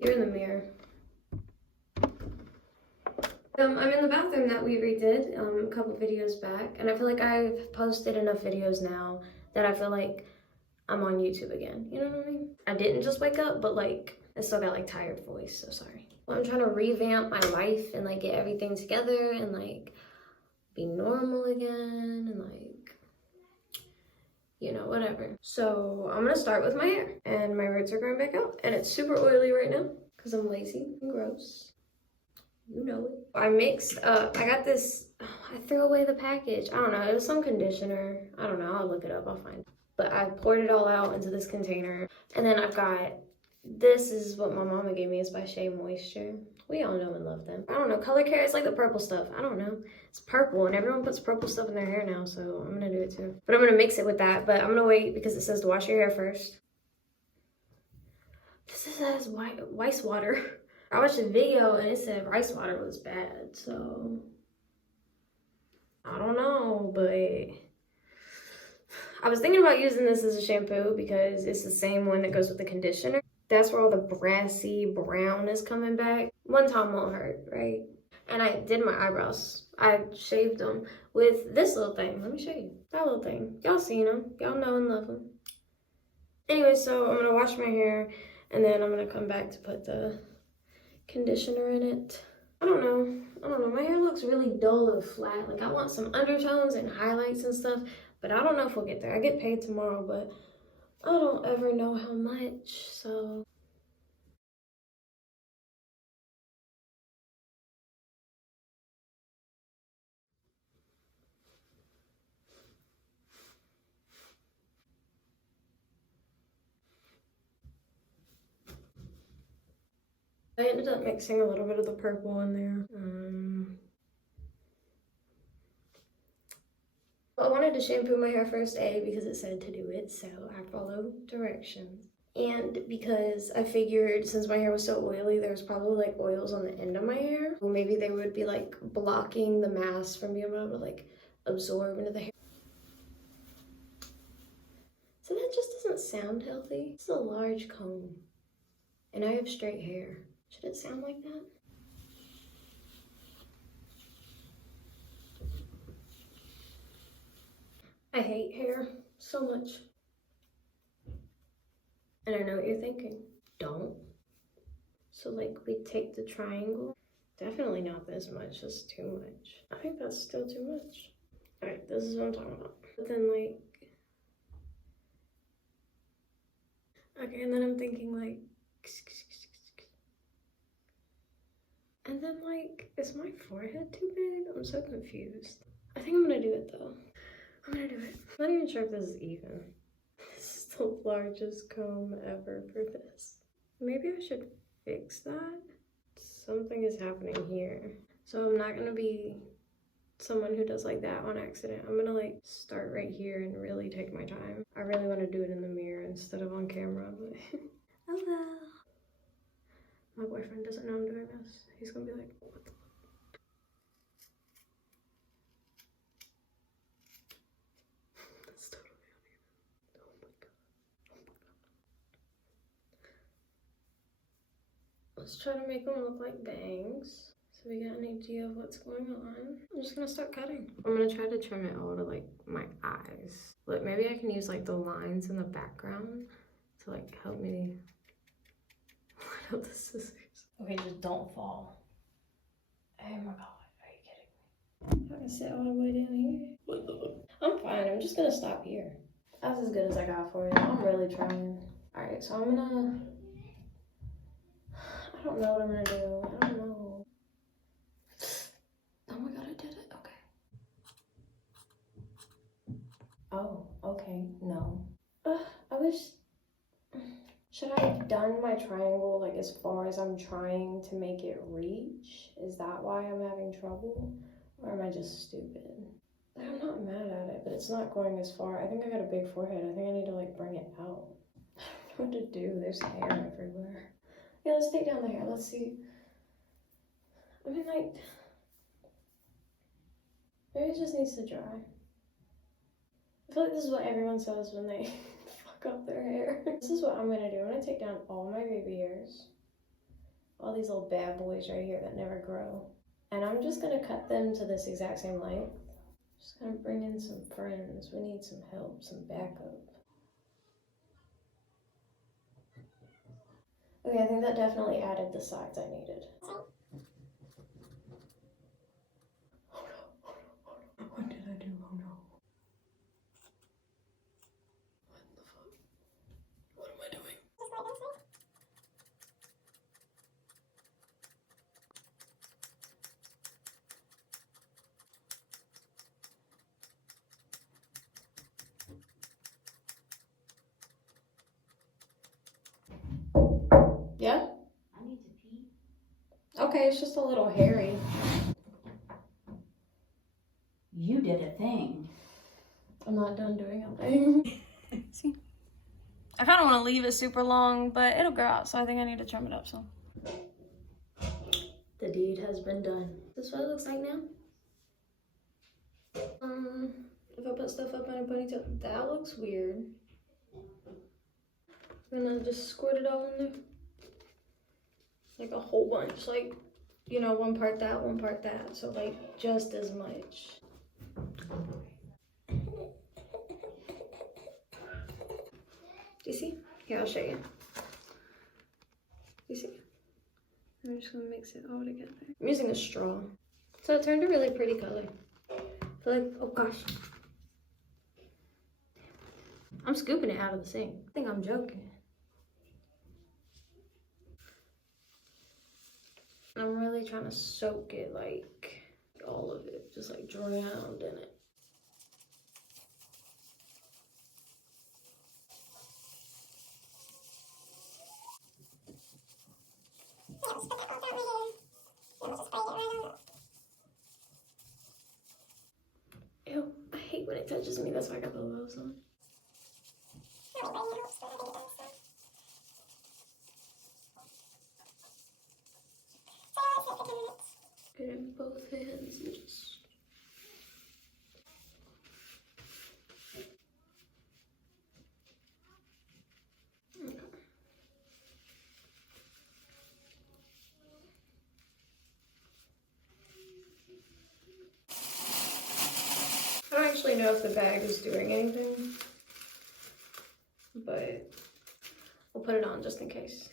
You're in the mirror. I'm in the bathroom that we redid a couple videos back, and I feel like I've posted enough videos now that I feel like I'm on YouTube again. You know what I mean? I didn't just wake up, but like I still got like tired voice, so sorry. Well, I'm trying to revamp my life and like get everything together and like be normal again and like, you know, whatever. So I'm gonna start with my hair, and my roots are growing back out, and it's super oily right now because I'm lazy and gross. You know it. I mixed up, I got this, I threw away the package. I don't know, it was some conditioner. I don't know, I'll look it up, I'll find it. But I poured it all out into this container. And then I've got, this is what my mama gave me, it's by Shea Moisture. We all know and love them. I don't know, color care, it's like the purple stuff. I don't know, it's purple and everyone puts purple stuff in their hair now, so I'm gonna do it too. But I'm gonna mix it with that, but I'm gonna wait because it says to wash your hair first. This says rice water. I watched a video and it said rice water was bad, so I don't know, but I was thinking about using this as a shampoo because it's the same one that goes with the conditioner. That's where all the brassy brown is coming back. One time won't hurt, right? And I did my eyebrows. I shaved them with this little thing. Let me show you. That little thing. Y'all seen them. Y'all know and love them. Anyway, so I'm gonna wash my hair and then I'm gonna come back to put the conditioner in it. I don't know, my hair looks really dull and flat. Like I want some undertones and highlights and stuff, but I don't know if we'll get there. I get paid tomorrow, but I don't ever know how much, so. I ended up mixing a little bit of the purple in there. I wanted to shampoo my hair first, A, because it said to do it, so I followed directions. And because I figured since my hair was so oily, there was probably like oils on the end of my hair. Well, maybe they would be like blocking the mask from being able to like absorb into the hair. So that just doesn't sound healthy. It's a large comb. And I have straight hair. Should it sound like that? I hate hair so much. And I know what you're thinking. Don't. So like we take the triangle. Definitely not this much, that's too much. I think that's still too much. All right, this is what I'm talking about. But then like, okay, and then I'm thinking like, and then like, is my forehead too big? I'm so confused. I think I'm gonna do it though. I'm gonna do it. I'm not even sure if this is even. This is the largest comb ever for this. Maybe I should fix that. Something is happening here. So I'm not gonna be someone who does like that on accident. I'm gonna like start right here and really take my time. I really want to do it in the mirror instead of on camera, but oh well. My boyfriend doesn't know I'm doing this. He's gonna be like, what the fuck? That's totally uneven. Oh my god. Oh my god. Let's try to make them look like bangs. So we got an idea of what's going on. I'm just gonna start cutting. I'm gonna try to trim it all to like my eyes. But maybe I can use like the lines in the background to like help me line up the scissors. Okay, just don't fall. Oh my god, are you kidding me? I can sit all the way down here. I'm fine, I'm just gonna stop here. That's as good as I got for you. I'm really trying. All right, so I'm gonna, I don't know what I'm gonna do. I don't know. Oh my god, I did it. Okay. Oh, okay. No. I wish. Should I have done my triangle like as far as I'm trying to make it reach? Is that why I'm having trouble? Or am I just stupid? I'm not mad at it, but it's not going as far. I think I got a big forehead. I think I need to like bring it out. I don't know what to do. There's hair everywhere. Yeah, let's take down the hair. Let's see. I mean, like, maybe it just needs to dry. I feel like this is what everyone says when they fuck up their hair. This is what I'm gonna do. I'm gonna take down all my baby hairs. all these little bad boys right here that never grow. And I'm just gonna cut them to this exact same length. Just gonna bring in some friends. We need some help, some backup. Okay, I think that definitely added the sides I needed. Oh no, what did I do? Oh no. What the fuck? What am I doing? Yeah? I need to pee. Okay, it's just a little hairy. You did a thing. I'm not done doing a thing. See? I kind of want to leave it super long, but it'll grow out, so I think I need to trim it up some. The deed has been done. This is what it looks like now. If I put stuff up in a ponytail, that looks weird. I'm gonna just squirt it all in there. Like a whole bunch, like, you know, one part that, so like just as much. Do you see? Here, I'll show you. You see? I'm just gonna mix it all together. I'm using a straw. So it turned a really pretty color. I feel like, oh gosh. I'm scooping it out of the sink. I think I'm joking. I'm really trying to soak it, like, all of it. Just like drowned in it. Ew, I hate when it touches me. That's why I got the gloves on. Get it in both hands and just... Okay. I don't actually know if the bag is doing anything, but we'll put it on just in case.